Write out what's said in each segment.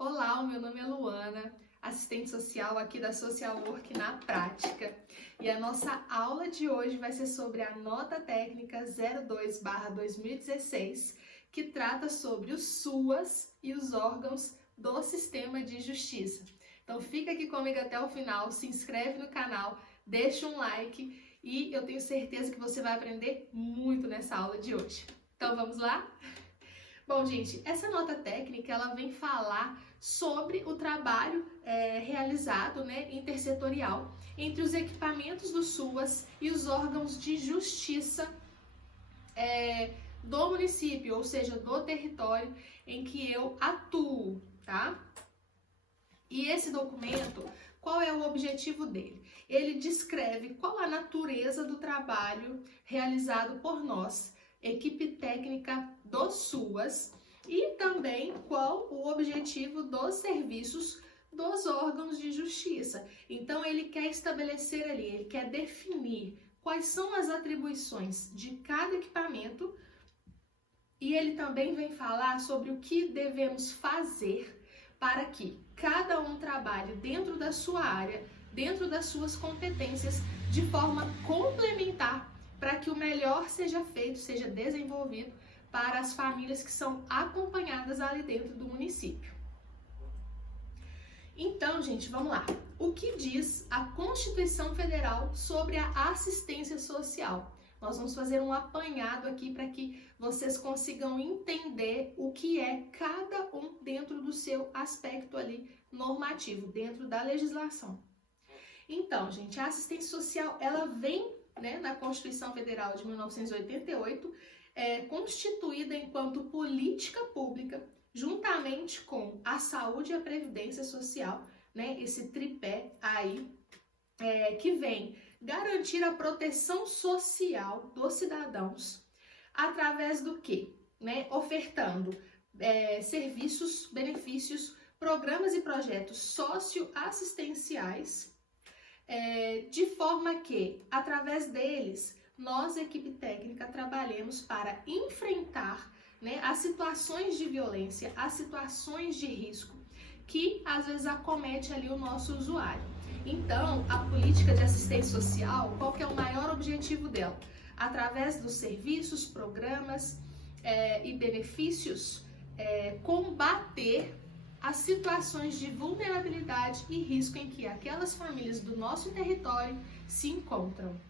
Olá, o meu nome é Luana, assistente social aqui da Social Work na Prática. E a nossa aula de hoje vai ser sobre a nota técnica 02/2016, que trata sobre os SUAS e os órgãos do Sistema de Justiça. Então fica aqui comigo até o final, se inscreve no canal, deixa um like e eu tenho certeza que você vai aprender muito nessa aula de hoje. Então vamos lá? Bom, gente, essa nota técnica ela vem falar sobre o trabalho realizado, intersetorial, entre os equipamentos do SUAS e os órgãos de justiça do município, ou seja, do território em que eu atuo, tá? E esse documento, qual é o objetivo dele? Ele descreve qual a natureza do trabalho realizado por nós, equipe técnica do SUAS, e também qual o objetivo dos serviços dos órgãos de justiça. Então ele quer estabelecer ali, ele quer definir quais são as atribuições de cada equipamento e ele também vem falar sobre o que devemos fazer para que cada um trabalhe dentro da sua área, dentro das suas competências, de forma complementar, para que o melhor seja feito, seja desenvolvido para as famílias que são acompanhadas ali dentro do município. Então, gente, vamos lá. O que diz a Constituição Federal sobre a assistência social? Nós vamos fazer um apanhado aqui para que vocês consigam entender o que é cada um dentro do seu aspecto ali normativo, dentro da legislação. Então, gente, a assistência social, ela vem na Constituição Federal de 1988, constituída enquanto política pública, juntamente com a saúde e a previdência social, esse tripé aí, que vem garantir a proteção social dos cidadãos, através do quê? Ofertando serviços, benefícios, programas e projetos socioassistenciais, de forma que, através deles, nós, equipe técnica, trabalhemos para enfrentar as situações de violência, as situações de risco que, às vezes, acomete ali o nosso usuário. Então, a política de assistência social, qual que é o maior objetivo dela? Através dos serviços, programas e benefícios, combater as situações de vulnerabilidade e risco em que aquelas famílias do nosso território se encontram.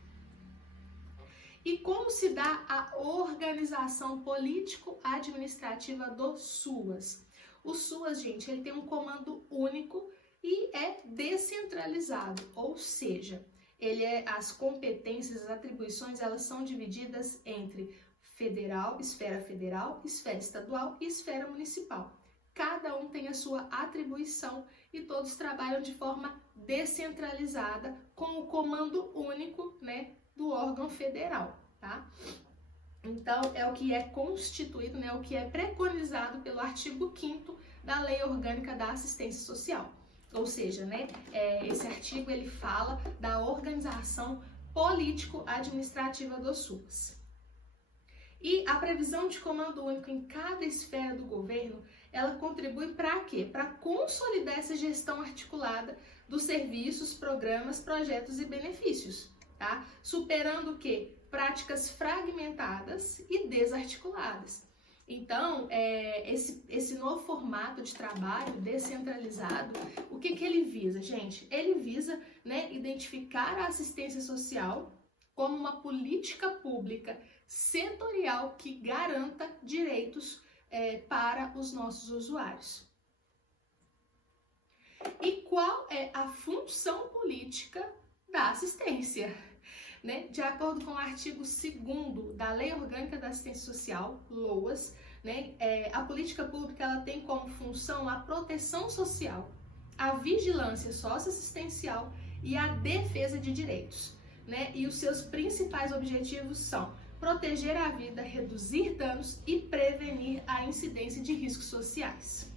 E como se dá a organização político-administrativa do SUAS? O SUAS, gente, ele tem um comando único e é descentralizado, ou seja, as competências, as atribuições, elas são divididas entre esfera estadual e esfera municipal. Cada um tem a sua atribuição e todos trabalham de forma descentralizada com o comando único, do órgão federal, tá? Então, é o que é constituído, o que é preconizado pelo artigo 5º da Lei Orgânica da Assistência Social. Ou seja, esse artigo ele fala da organização político-administrativa do SUAS. E a previsão de comando único em cada esfera do governo, ela contribui para quê? Para consolidar essa gestão articulada dos serviços, programas, projetos e benefícios, tá? Superando o quê? Práticas fragmentadas e desarticuladas. Então, esse novo formato de trabalho descentralizado, o que ele visa, gente? Ele visa, identificar a assistência social como uma política pública setorial que garanta direitos para os nossos usuários. E qual é a função política da assistência? De acordo com o artigo 2º da Lei Orgânica da Assistência Social, LOAS, a política pública ela tem como função a proteção social, a vigilância socioassistencial e a defesa de direitos. E os seus principais objetivos são proteger a vida, reduzir danos e prevenir a incidência de riscos sociais.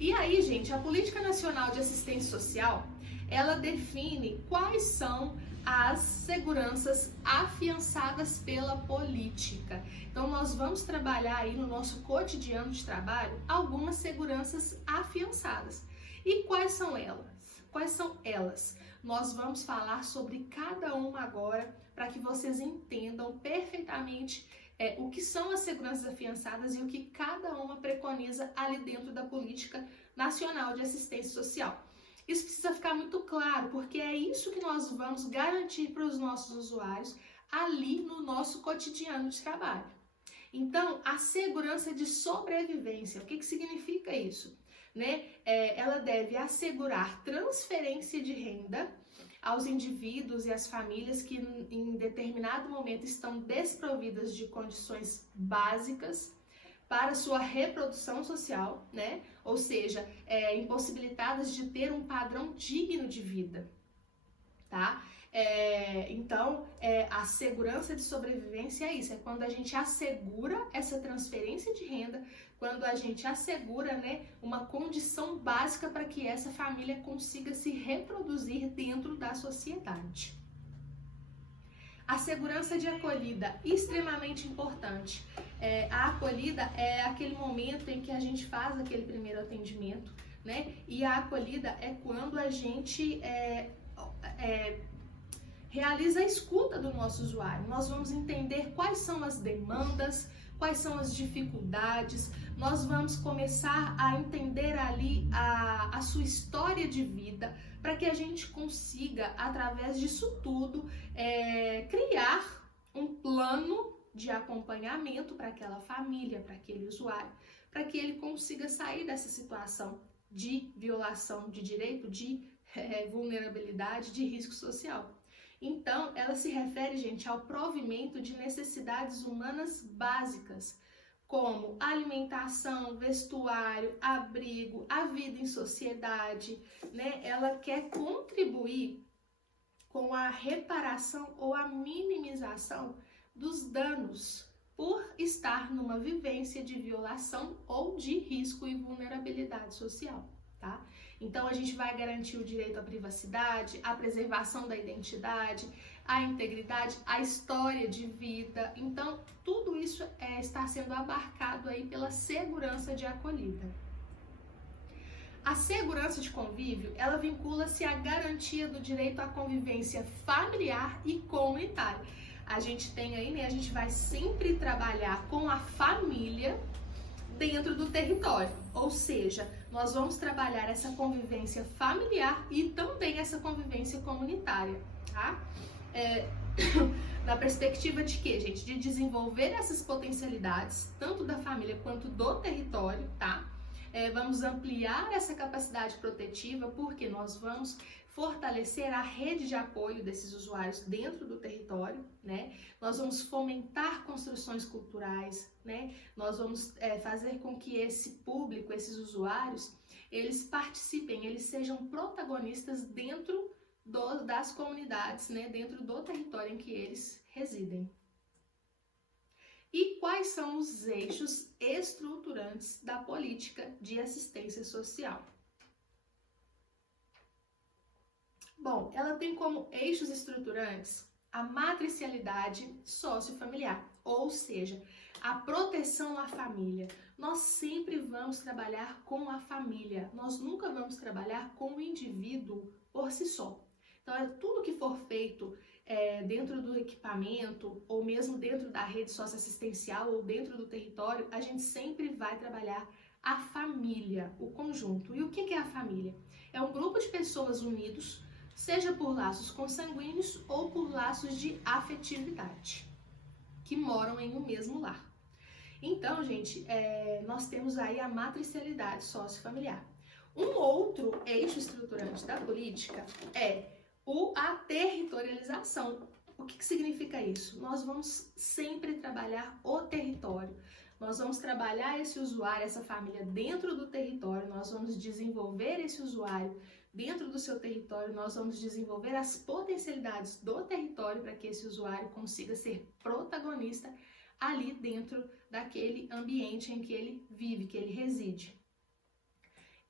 E aí, gente, a Política Nacional de Assistência Social, ela define quais são as seguranças afiançadas pela política. Então, nós vamos trabalhar aí no nosso cotidiano de trabalho algumas seguranças afiançadas. E quais são elas? Quais são elas? Nós vamos falar sobre cada uma agora para que vocês entendam perfeitamente o que são as seguranças afiançadas e o que cada uma preconiza ali dentro da Política Nacional de Assistência Social. Isso precisa ficar muito claro, porque é isso que nós vamos garantir para os nossos usuários ali no nosso cotidiano de trabalho. Então, a segurança de sobrevivência, o que significa isso? Ela deve assegurar transferência de renda aos indivíduos e às famílias que em determinado momento estão desprovidas de condições básicas para sua reprodução social, ou seja, impossibilitadas de ter um padrão digno de vida, tá? Então, a segurança de sobrevivência é isso, é quando a gente assegura essa transferência de renda, quando a gente assegura, uma condição básica para que essa família consiga se reproduzir dentro da sociedade. A segurança de acolhida, extremamente importante. A acolhida é aquele momento em que a gente faz aquele primeiro atendimento, E a acolhida é quando a gente realiza a escuta do nosso usuário. Nós vamos entender quais são as demandas, quais são as dificuldades, nós vamos começar a entender ali a sua história de vida, para que a gente consiga, através disso tudo, criar um plano de acompanhamento para aquela família, para aquele usuário, para que ele consiga sair dessa situação de violação de direito, de vulnerabilidade, de risco social. Então, ela se refere, gente, ao provimento de necessidades humanas básicas, como alimentação, vestuário, abrigo, a vida em sociedade, Ela quer contribuir com a reparação ou a minimização dos danos por estar numa vivência de violação ou de risco e vulnerabilidade social, tá? Então, a gente vai garantir o direito à privacidade, à preservação da identidade, à integridade, à história de vida. Então, tudo isso está sendo abarcado aí pela segurança de acolhida. A segurança de convívio, ela vincula-se à garantia do direito à convivência familiar e comunitária. A gente tem aí, a gente vai sempre trabalhar com a família dentro do território, ou seja, nós vamos trabalhar essa convivência familiar e também essa convivência comunitária, tá? Na perspectiva de quê, gente? De desenvolver essas potencialidades, tanto da família quanto do território, tá? Vamos ampliar essa capacidade protetiva, porque nós vamos fortalecer a rede de apoio desses usuários dentro do território, Nós vamos fomentar construções culturais, Nós vamos fazer com que esse público, esses usuários, eles participem, eles sejam protagonistas dentro das comunidades, dentro do território em que eles residem. E quais são os eixos estruturantes da política de assistência social? Bom, ela tem como eixos estruturantes a matricialidade sociofamiliar, ou seja, a proteção à família. Nós sempre vamos trabalhar com a família, nós nunca vamos trabalhar com o indivíduo por si só. Então, tudo que for feito dentro do equipamento, ou mesmo dentro da rede socioassistencial, ou dentro do território, a gente sempre vai trabalhar a família, o conjunto. E o que é a família? É um grupo de pessoas unidos, seja por laços consanguíneos ou por laços de afetividade, que moram em um mesmo lar. Então, gente, nós temos aí a matricialidade sociofamiliar. Um outro eixo estruturante da política é a territorialização. O que significa isso? Nós vamos sempre trabalhar o território. Nós vamos trabalhar esse usuário, essa família dentro do território, nós vamos desenvolver esse usuário dentro do seu território, nós vamos desenvolver as potencialidades do território para que esse usuário consiga ser protagonista ali dentro daquele ambiente em que ele vive, que ele reside.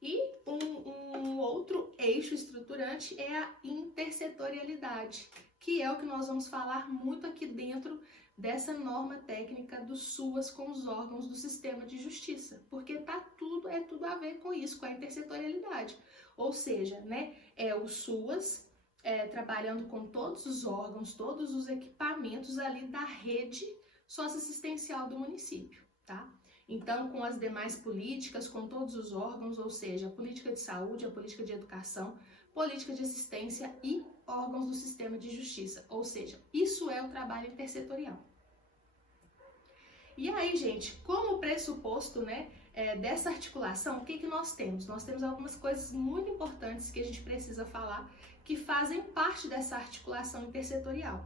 E um outro eixo estruturante é a intersetorialidade, que é o que nós vamos falar muito aqui dentro dessa norma técnica do SUAS com os órgãos do sistema de justiça, porque é tudo a ver com isso, com a intersetorialidade. Ou seja, né, o SUAS trabalhando com todos os órgãos, todos os equipamentos ali da rede socioassistencial do município, tá? Então, com as demais políticas, com todos os órgãos, ou seja, a política de saúde, a política de educação, política de assistência e órgãos do sistema de justiça, ou seja, isso é o trabalho intersetorial. E aí, gente, como pressuposto, né, dessa articulação, o que nós temos? Nós temos algumas coisas muito importantes que a gente precisa falar, que fazem parte dessa articulação intersetorial.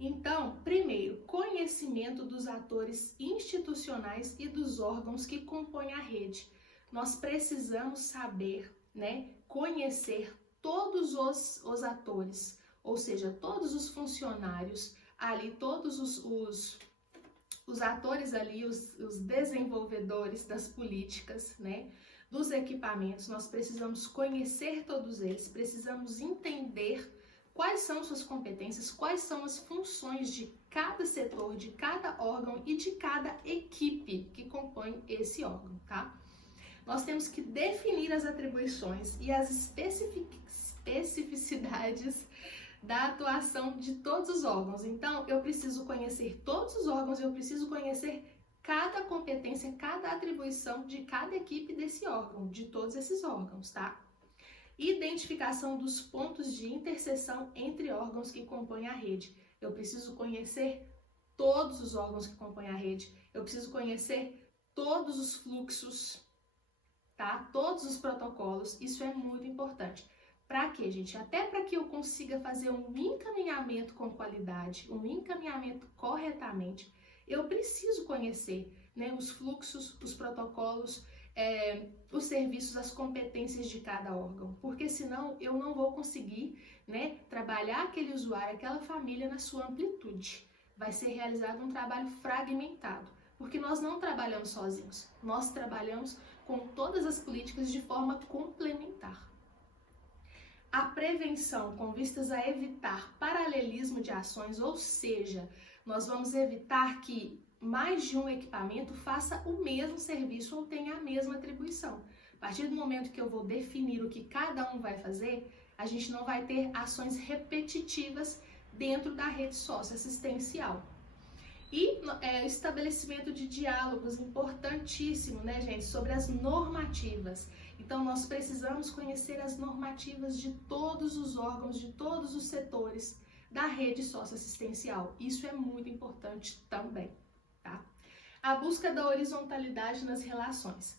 Então, primeiro, conhecimento dos atores institucionais e dos órgãos que compõem a rede. Nós precisamos saber, né, conhecer todos os atores, ou seja, todos os funcionários ali, todos os atores ali, os desenvolvedores das políticas, né, dos equipamentos. Nós precisamos conhecer todos eles, precisamos entender quais são suas competências, quais são as funções de cada setor, de cada órgão e de cada equipe que compõe esse órgão, tá? Nós temos que definir as atribuições e as especificidades da atuação de todos os órgãos. Então, eu preciso conhecer todos os órgãos, eu preciso conhecer cada competência, cada atribuição de cada equipe desse órgão, de todos esses órgãos, tá? Identificação dos pontos de interseção entre órgãos que compõem a rede. Eu preciso conhecer todos os órgãos que compõem a rede. Eu preciso conhecer todos os fluxos, tá? Todos os protocolos. Isso é muito importante. Para quê, gente? Até para que eu consiga fazer um encaminhamento com qualidade, um encaminhamento corretamente, eu preciso conhecer, né, os fluxos, os protocolos, os serviços, as competências de cada órgão, porque senão eu não vou conseguir, né, trabalhar aquele usuário, aquela família na sua amplitude. Vai ser realizado um trabalho fragmentado, porque nós não trabalhamos sozinhos, nós trabalhamos com todas as políticas de forma complementar. A prevenção com vistas a evitar paralelismo de ações, ou seja, nós vamos evitar que mais de um equipamento faça o mesmo serviço ou tenha a mesma atribuição. A partir do momento que eu vou definir o que cada um vai fazer, a gente não vai ter ações repetitivas dentro da rede socioassistencial. E estabelecimento de diálogos, importantíssimo, né, gente, sobre as normativas. Então, nós precisamos conhecer as normativas de todos os órgãos, de todos os setores da rede socioassistencial. Isso é muito importante também, tá? A busca da horizontalidade nas relações.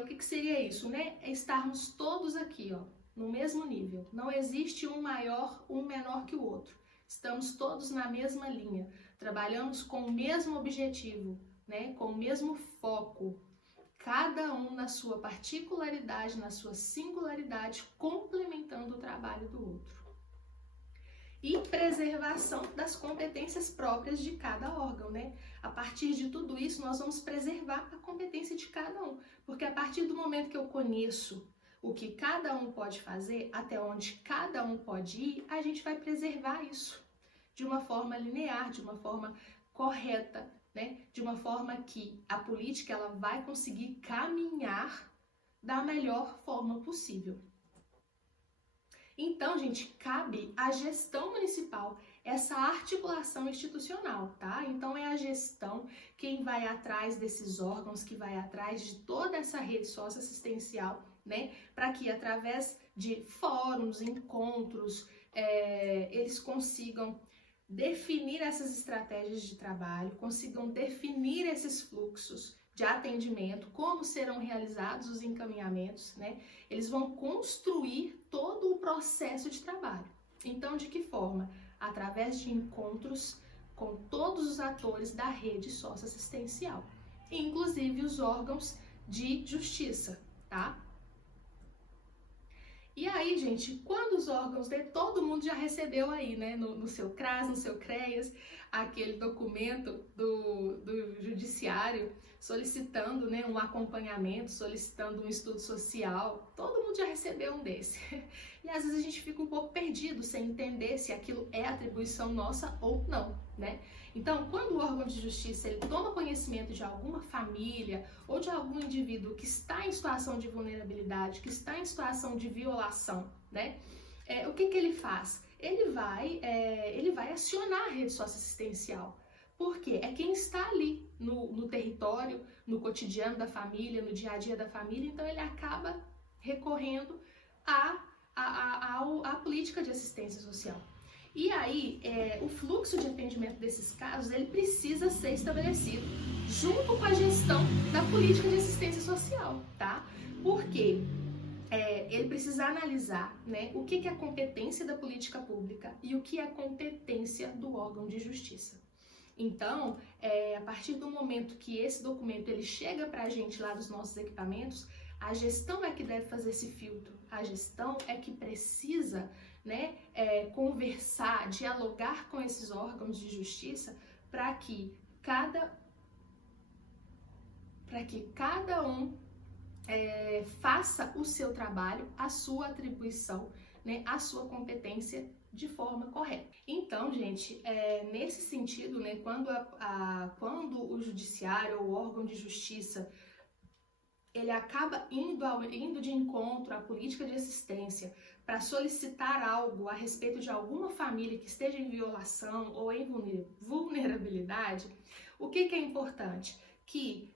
O que seria isso, né? É estarmos todos aqui, ó, no mesmo nível. Não existe um maior, um menor que o outro. Estamos todos na mesma linha. Trabalhamos com o mesmo objetivo, né? Com o mesmo foco. Cada um na sua particularidade, na sua singularidade, complementando o trabalho do outro. E preservação das competências próprias de cada órgão, né? A partir de tudo isso, nós vamos preservar a competência de cada um, porque a partir do momento que eu conheço o que cada um pode fazer, até onde cada um pode ir, a gente vai preservar isso de uma forma linear, de uma forma correta, né? De uma forma que a política ela vai conseguir caminhar da melhor forma possível. Então, gente, cabe à gestão municipal essa articulação institucional, tá? Então, é a gestão quem vai atrás desses órgãos, que vai atrás de toda essa rede socioassistencial, né? Para que, através de fóruns, encontros, eles consigam definir essas estratégias de trabalho, consigam definir esses fluxos de atendimento, como serão realizados os encaminhamentos, né? Eles vão construir todo o processo de trabalho. Então, de que forma? Através de encontros com todos os atores da rede socioassistencial, inclusive os órgãos de justiça, tá? E aí, gente, quando os órgãos, todo mundo já recebeu aí, né, no seu CRAS, no seu CREAS, aquele documento do judiciário solicitando, né, um acompanhamento, solicitando um estudo social. Todo mundo já recebeu um desse. E às vezes a gente fica um pouco perdido sem entender se aquilo é atribuição nossa ou não, né? Então, quando o órgão de justiça ele toma conhecimento de alguma família ou de algum indivíduo que está em situação de vulnerabilidade, que está em situação de violação, né? O que ele faz? Ele vai acionar a rede socioassistencial. Por quê? É quem está ali no território, no cotidiano da família, no dia a dia da família, então ele acaba recorrendo à política de assistência social. E aí, o fluxo de atendimento desses casos, ele precisa ser estabelecido junto com a gestão da política de assistência social, tá? Por quê? Ele precisa analisar, né, o que é a competência da política pública e o que é a competência do órgão de justiça. Então, a partir do momento que esse documento ele chega para a gente lá dos nossos equipamentos, a gestão é que deve fazer esse filtro, a gestão é que precisa, né, conversar, dialogar com esses órgãos de justiça para que cada um faça o seu trabalho, a sua atribuição, né, a sua competência de forma correta. Então, gente, nesse sentido, né, quando o judiciário ou o órgão de justiça ele acaba indo de encontro à política de assistência para solicitar algo a respeito de alguma família que esteja em violação ou em vulnerabilidade, o que é importante? Que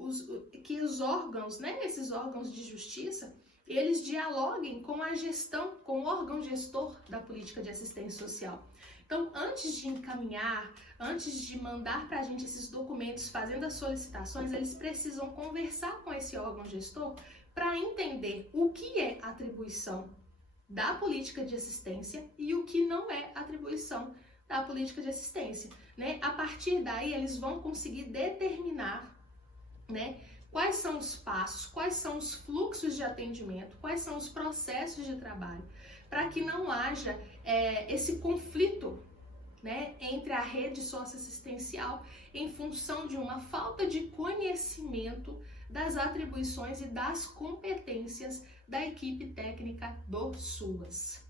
os órgãos, né, esses órgãos de justiça, eles dialoguem com a gestão, com o órgão gestor da política de assistência social. Então, antes de encaminhar, antes de mandar para a gente esses documentos fazendo as solicitações, eles precisam conversar com esse órgão gestor para entender o que é atribuição da política de assistência e o que não é atribuição da política de assistência, né? A partir daí, eles vão conseguir determinar, né, quais são os passos, quais são os fluxos de atendimento, quais são os processos de trabalho, para que não haja esse conflito, né, entre a rede socioassistencial em função de uma falta de conhecimento das atribuições e das competências da equipe técnica do SUAS.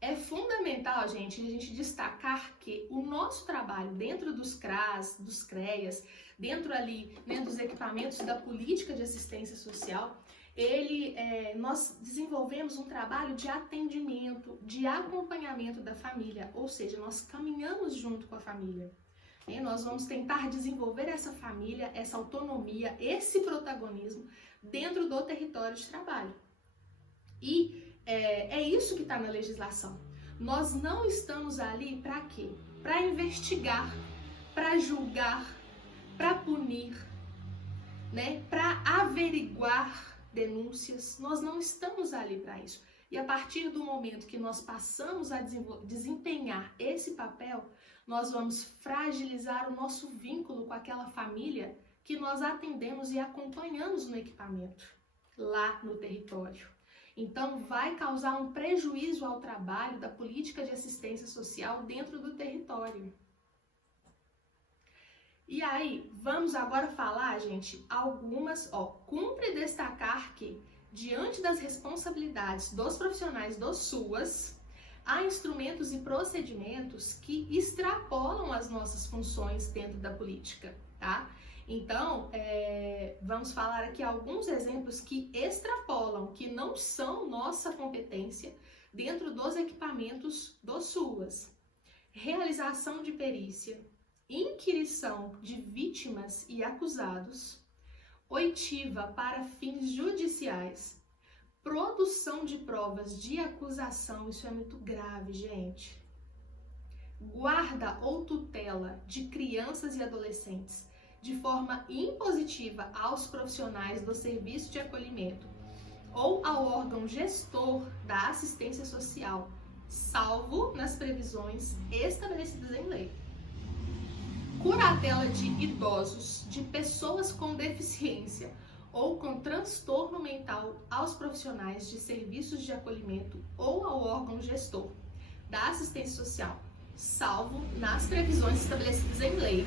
É fundamental, gente, a gente destacar que o nosso trabalho dentro dos CRAS, dos CREAS, dentro ali, né, dos equipamentos da política de assistência social, nós desenvolvemos um trabalho de atendimento, de acompanhamento da família, ou seja, nós caminhamos junto com a família. Nós vamos tentar desenvolver essa família, essa autonomia, esse protagonismo dentro do território de trabalho. E é isso que está na legislação. Nós não estamos ali para quê? Para investigar, para julgar, para punir, né? Para averiguar denúncias. Nós não estamos ali para isso. E a partir do momento que nós passamos a desempenhar esse papel, nós vamos fragilizar o nosso vínculo com aquela família que nós atendemos e acompanhamos no equipamento, lá no território. Então, vai causar um prejuízo ao trabalho da política de assistência social dentro do território. E aí, vamos agora falar, gente, algumas, cumpre destacar que, diante das responsabilidades dos profissionais do SUAS, há instrumentos e procedimentos que extrapolam as nossas funções dentro da política, tá? Então, vamos falar aqui alguns exemplos que extrapolam, que não são nossa competência dentro dos equipamentos do SUAS. Realização de perícia, inquirição de vítimas e acusados, oitiva para fins judiciais, produção de provas de acusação, isso é muito grave, gente. Guarda ou tutela de crianças e adolescentes de forma impositiva aos profissionais do serviço de acolhimento ou ao órgão gestor da assistência social, salvo nas previsões estabelecidas em lei. Curatela de idosos, de pessoas com deficiência ou com transtorno mental aos profissionais de serviços de acolhimento ou ao órgão gestor da assistência social, salvo nas previsões estabelecidas em lei.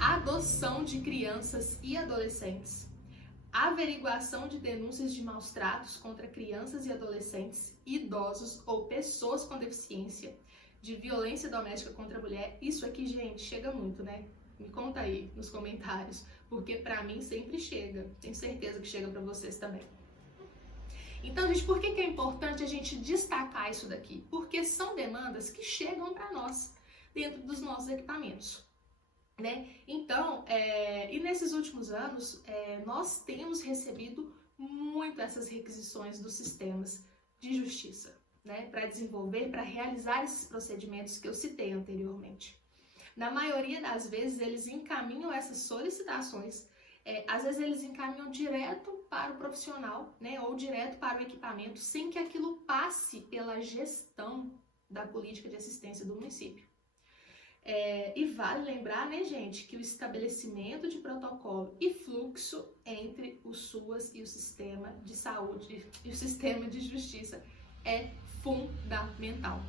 adoção de crianças e adolescentes, averiguação de denúncias de maus tratos contra crianças e adolescentes, idosos ou pessoas com deficiência, de violência doméstica contra a mulher. Isso aqui, gente, chega muito, né? Me conta aí nos comentários, porque pra mim sempre chega. Tenho certeza que chega pra vocês também. Então, gente, por que é importante a gente destacar isso daqui? Porque são demandas que chegam para nós dentro dos nossos equipamentos, né? Então, e nesses últimos anos, nós temos recebido muito essas requisições dos sistemas de justiça, né? Para desenvolver, para realizar esses procedimentos que eu citei anteriormente. Na maioria das vezes, eles encaminham essas solicitações. Às vezes eles encaminham direto para o profissional, né, ou direto para o equipamento, sem que aquilo passe pela gestão da política de assistência do município. E vale lembrar, né, gente, que o estabelecimento de protocolo e fluxo entre o SUAS e o sistema de saúde e o sistema de justiça é fundamental.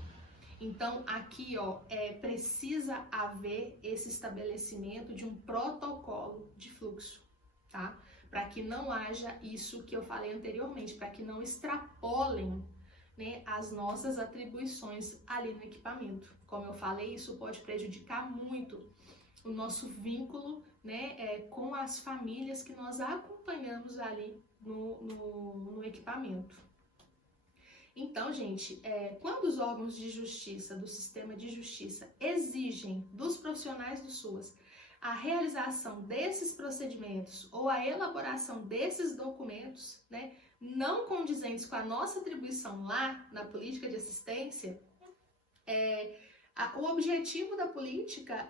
Então, aqui, ó, precisa haver esse estabelecimento de um protocolo de fluxo, tá? Para que não haja isso que eu falei anteriormente, para que não extrapolem, né, as nossas atribuições ali no equipamento. Como eu falei, isso pode prejudicar muito o nosso vínculo, né, com as famílias que nós acompanhamos ali no equipamento. Então, gente, quando os órgãos de justiça, do sistema de justiça, exigem dos profissionais do SUAS a realização desses procedimentos ou a elaboração desses documentos, né, não condizentes com a nossa atribuição lá na política de assistência, o objetivo da política,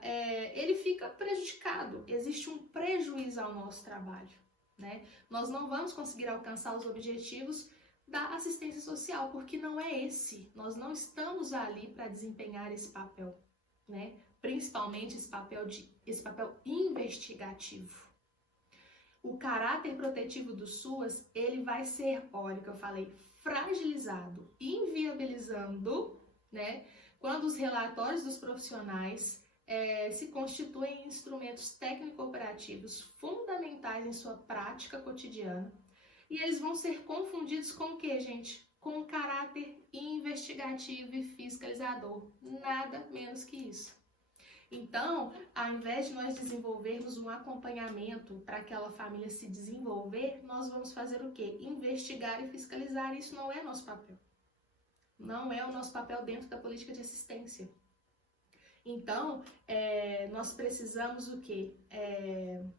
ele fica prejudicado, existe um prejuízo ao nosso trabalho, né? Nós não vamos conseguir alcançar os objetivos da assistência social, porque não é esse, nós não estamos ali para desempenhar esse papel, né? Principalmente esse papel investigativo. O caráter protetivo do SUAS, ele vai ser, olha que eu falei, fragilizado, inviabilizando, né, quando os relatórios dos profissionais se constituem em instrumentos técnico-operativos fundamentais em sua prática cotidiana, e eles vão ser confundidos com o que, gente? Com caráter investigativo e fiscalizador, nada menos que isso. Então, ao invés de nós desenvolvermos um acompanhamento para aquela família se desenvolver, nós vamos fazer o quê? Investigar e fiscalizar. Isso não é nosso papel. Não é o nosso papel dentro da política de assistência. Então, nós precisamos o quê?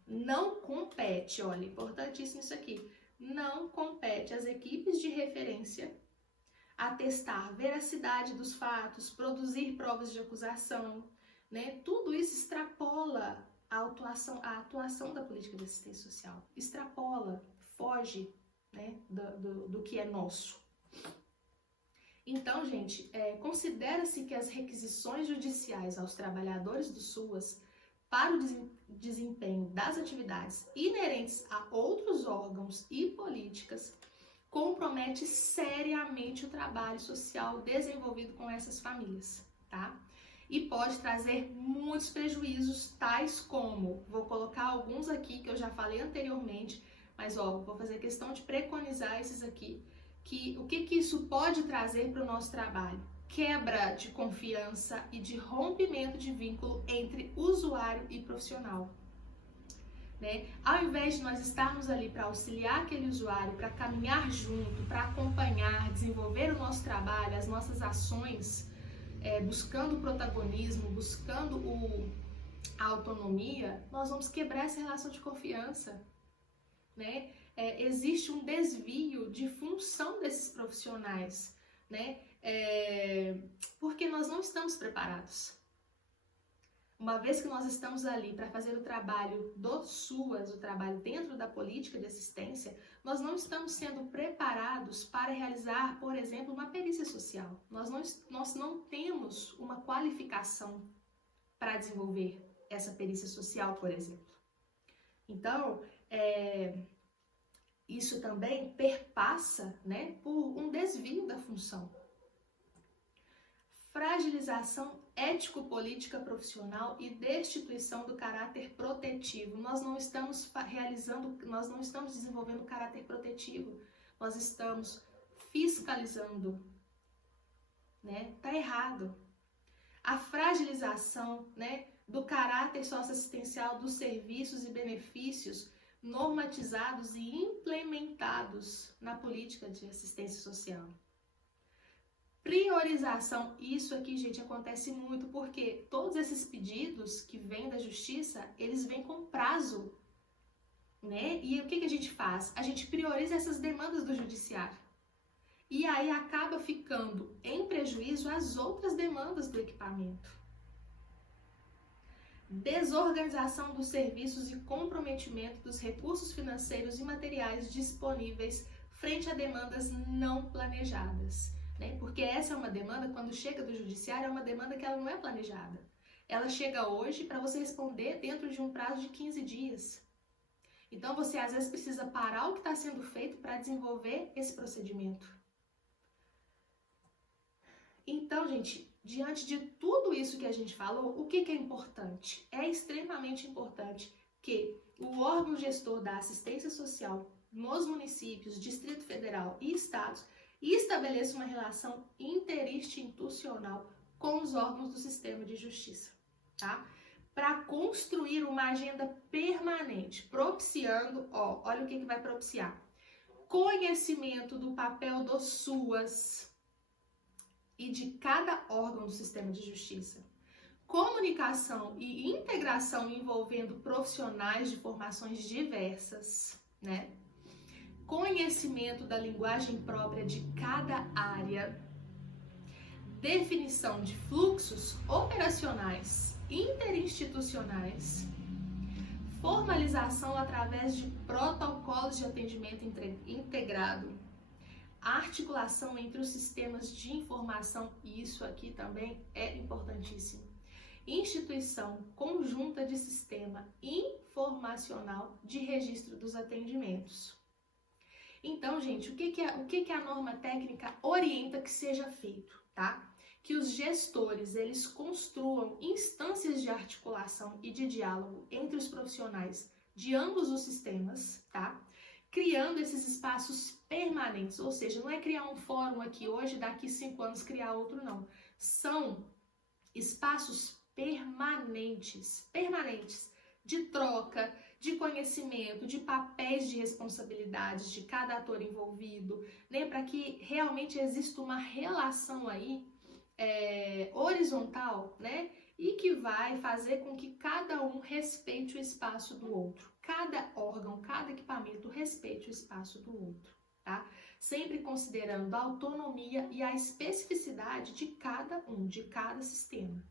Não compete, olha, importantíssimo isso aqui, não compete às equipes de referência atestar veracidade dos fatos, produzir provas de acusação, né? Tudo isso extrapola a atuação da política de assistência social, extrapola, foge, né, do que é nosso. Então, gente, considera-se que as requisições judiciais aos trabalhadores do SUAS para o desempenho das atividades inerentes a outros órgãos e políticas compromete seriamente o trabalho social desenvolvido com essas famílias, tá? E pode trazer muitos prejuízos, tais como, vou colocar alguns aqui que eu já falei anteriormente, mas ó, vou fazer questão de preconizar esses aqui, o que isso pode trazer para o nosso trabalho? Quebra de confiança e de rompimento de vínculo entre usuário e profissional. Né? Ao invés de nós estarmos ali para auxiliar aquele usuário, para caminhar junto, para acompanhar, desenvolver o nosso trabalho, as nossas ações, buscando o protagonismo, buscando a autonomia, nós vamos quebrar essa relação de confiança, né? Existe um desvio de função desses profissionais, né? Porque nós não estamos preparados. Uma vez que nós estamos ali para fazer o trabalho do SUAS, o trabalho dentro da política de assistência, nós não estamos sendo preparados para realizar, por exemplo, uma perícia social. Nós não temos uma qualificação para desenvolver essa perícia social, por exemplo. Então, isso também perpassa, né, por um desvio da função. Fragilização ético-política profissional e destituição do caráter protetivo. Nós não estamos desenvolvendo caráter protetivo, nós estamos fiscalizando, né? Tá errado. A fragilização, né, do caráter socioassistencial dos serviços e benefícios normatizados e implementados na política de assistência social. Priorização, isso aqui, gente, acontece muito porque todos esses pedidos que vêm da justiça, eles vêm com prazo, né? E o que a gente faz? A gente prioriza essas demandas do judiciário. E aí acaba ficando em prejuízo as outras demandas do equipamento. Desorganização dos serviços e comprometimento dos recursos financeiros e materiais disponíveis frente a demandas não planejadas, né? Porque essa é uma demanda, quando chega do judiciário, é uma demanda que ela não é planejada. Ela chega hoje para você responder dentro de um prazo de 15 dias. Então você às vezes precisa parar o que está sendo feito para desenvolver esse procedimento. Então, gente, diante de tudo isso que a gente falou, o que é importante? É extremamente importante que o órgão gestor da assistência social nos municípios, Distrito Federal e estados estabeleça uma relação interinstitucional com os órgãos do sistema de justiça, tá? Para construir uma agenda permanente, propiciando, olha o que vai propiciar: conhecimento do papel dos SUAS e de cada órgão do sistema de justiça, comunicação e integração envolvendo profissionais de formações diversas, né? Conhecimento da linguagem própria de cada área, definição de fluxos operacionais interinstitucionais, formalização através de protocolos de atendimento integrado, articulação entre os sistemas de informação, e isso aqui também é importantíssimo, instituição conjunta de sistema informacional de registro dos atendimentos. Então, gente, o que a norma técnica orienta que seja feito, tá? Que os gestores, eles construam instâncias de articulação e de diálogo entre os profissionais de ambos os sistemas, tá? Criando esses espaços permanentes, ou seja, não é criar um fórum aqui hoje, daqui 5 anos criar outro, não. São espaços permanentes de troca, de conhecimento, de papéis de responsabilidades de cada ator envolvido, né, para que realmente exista uma relação aí horizontal, né, e que vai fazer com que cada um respeite o espaço do outro. Cada órgão, cada equipamento respeite o espaço do outro, tá? Sempre considerando a autonomia e a especificidade de cada sistema.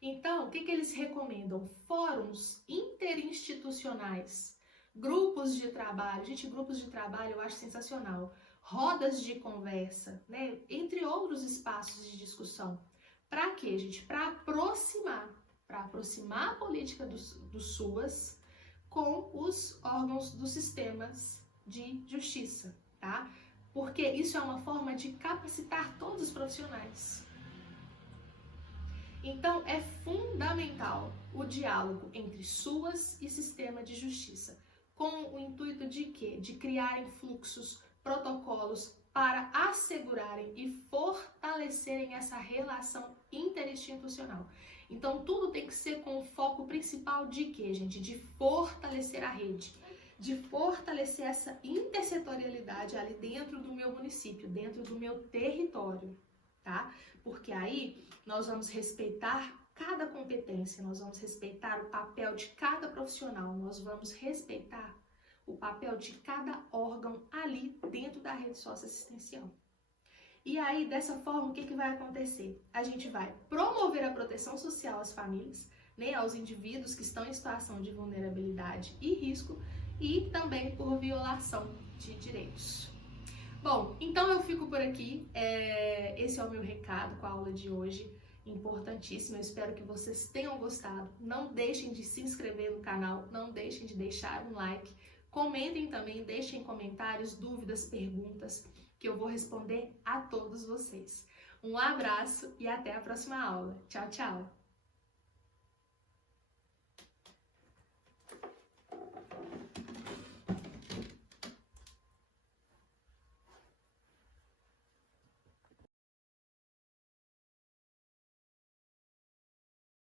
Então, o que eles recomendam? Fóruns interinstitucionais, grupos de trabalho. Gente, grupos de trabalho eu acho sensacional. Rodas de conversa, né? Entre outros espaços de discussão. Para quê, gente? Para aproximar a política dos SUAS com os órgãos dos sistemas de justiça, tá? Porque isso é uma forma de capacitar todos os profissionais. Então, é fundamental o diálogo entre SUAS e sistema de justiça, com o intuito de quê? De criarem fluxos, protocolos para assegurarem e fortalecerem essa relação interinstitucional. Então, tudo tem que ser com o foco principal de quê, gente? De fortalecer a rede, de fortalecer essa intersetorialidade ali dentro do meu município, dentro do meu território, tá? Porque aí nós vamos respeitar cada competência, nós vamos respeitar o papel de cada profissional, nós vamos respeitar o papel de cada órgão ali dentro da rede socioassistencial. E aí, dessa forma, o que vai acontecer? A gente vai promover a proteção social às famílias, né, aos indivíduos que estão em situação de vulnerabilidade e risco, e também por violação de direitos. Bom, então eu fico por aqui, esse é o meu recado com a aula de hoje, importantíssimo, eu espero que vocês tenham gostado, não deixem de se inscrever no canal, não deixem de deixar um like, comentem também, deixem comentários, dúvidas, perguntas, que eu vou responder a todos vocês. Um abraço e até a próxima aula. Tchau, tchau!